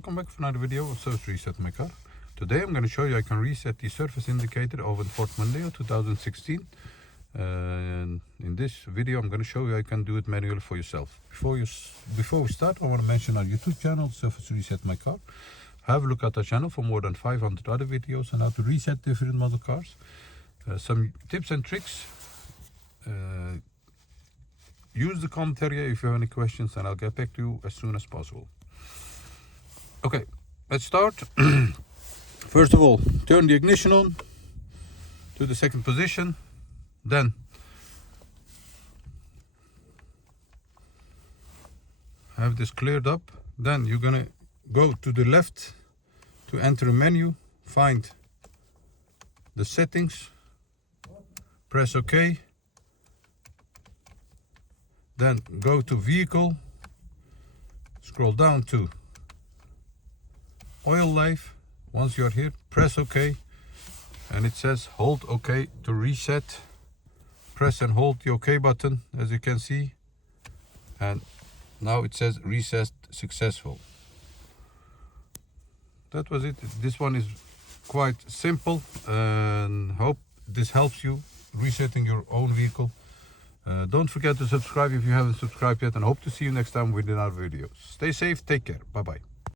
welcome back for another video of Service Reset My Car. Today I'm going to show you I can reset the surface indicator of a Ford Mondeo 2016. And in this video I'm going to show you I can do it manually for yourself. Before we start, I want to mention our YouTube channel, Service Reset My Car. Have a look at our channel for more than 500 other videos on how to reset different model cars. Some tips and tricks. Use the comment area if you have any questions and I'll get back to you as soon as possible. Okay, let's start. First of all, turn the ignition on to the second position. Then have this cleared up. Then you're gonna go to the left to enter a menu, find the settings, press OK. Then go to vehicle, scroll down to oil life. Once you're here, press OK, and it says hold OK to reset. Press and hold the OK button, as you can see, and now it says reset successful. That was it. This one is quite simple, and hope this helps you resetting your own vehicle. Don't forget to subscribe if you haven't subscribed yet, and hope to see you next time with another video. Stay safe, take care, bye bye.